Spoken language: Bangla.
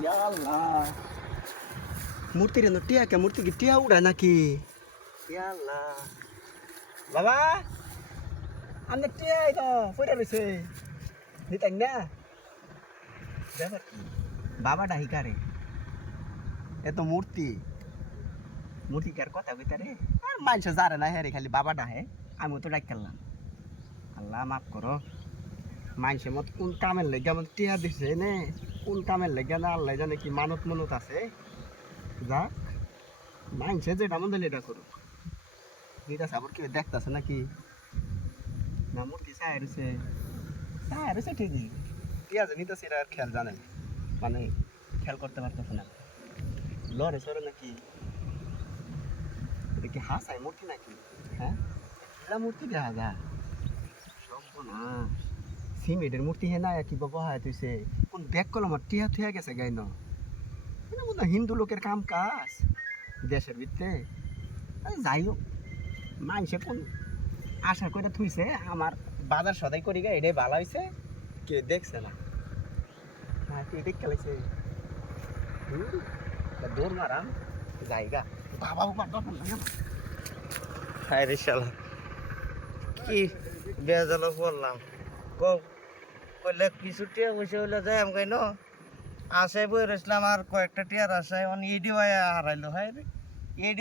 Ya Allah. মূর্তি রে টিয়া কে মূর্তি কি টিয়া উড়ায় নাকি? Ya Allah. বাবা আমি টিয়া তো পড়ে রইছে নিতাই না ব্যাপার কি বাবা ডাহিকারে এ তো মূর্তি মূর্তি কার কথা কইতারে আর মানুষ জারে না হ্যাঁ রে খালি বাবা ডাহে আমি তো ডাক করলাম আল্লাহ মাফ করো মানুষের মত কোন কামের লেগে আমার টিয়া দিছে নে কোন কামের লেগে না আল্লাহ জানে কি মানত মনত আছে যা মানুষে যেটা মন এটা করুক এটা সাবর কি দেখতাছে নাকি না মূর্তি চায় রয়েছে ঠিকই টিয়া জানি তো সেটা আর খেয়াল জানে না। মানে খেয়াল করতে পারতেছে না লড়ে সরে নাকি এটা কি হাসায় মূর্তি নাকি হ্যাঁ এটা মূর্তি দেখা যা সব না সিমেন্টের মূর্তি হে না কি বাবা হয় তুইছে কোন ব্যাগ কলম টিয়া থুয়া গেছে গাই না এটা মনে হয় হিন্দু লোকের কাম কাজ দেশের ভিতরে যাই হোক মানুষে কোন আশা করে থুইছে আমার বাজার সদাই করি গা এটাই ভালো হয়েছে কে দেখছে না হ্যাঁ তুই দেখ খেলাইছে দৌড় মারাম জায়গা বাবা হায় রে শালা কি বেজালো বললাম কইলে কিছু টিয়া বসে হইলে যাই আমি কই ন আশায় বই রইছিলাম আর কয়েকটা টিয়ার আশায় ইডি হারাইলো হায় রে